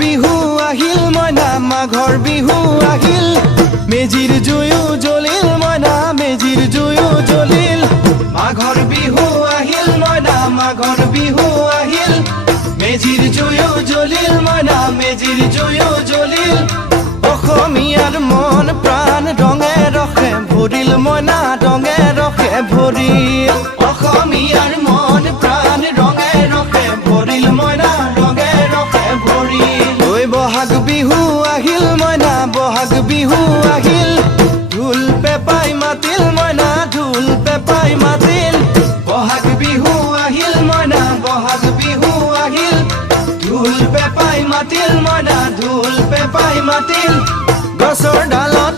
বিহু আহিল মইনা মাঘৰ বিহু আহিল মেজিৰ জুয়ো জ্বলিল মইনা মেজিৰ জুয়ো জ্বলিল মাঘৰ বিহু আহিল মইনা মাঘৰ বিহু আহিল মেজিৰ জুয়ো জ্বলিল মইনা মেজিৰ জুয়ো জ্বলিল অসমীয়াৰ মন প্ৰাণ ৰঙে ৰখে ভৰিল মইনা ৰঙে ৰখে ভৰিল অসমীয়াৰ মন প্ৰাণ ৰঙে ৰখে ভৰিল মইনা ৰঙে ৰখে ভৰিল ঐ বহাগ বিহু আহিল মইনা বহাগ বিহু আহিল ঢোল পেপাই মাতিল মইনা ঢোল পেপাই মাতিল বহাগ বিহু আহিল মইনা বহাগ বিহু আহিল ঢোল পেপাই মাতিল মইনা ঢোল পেপাই মাতিল গছৰ ডালত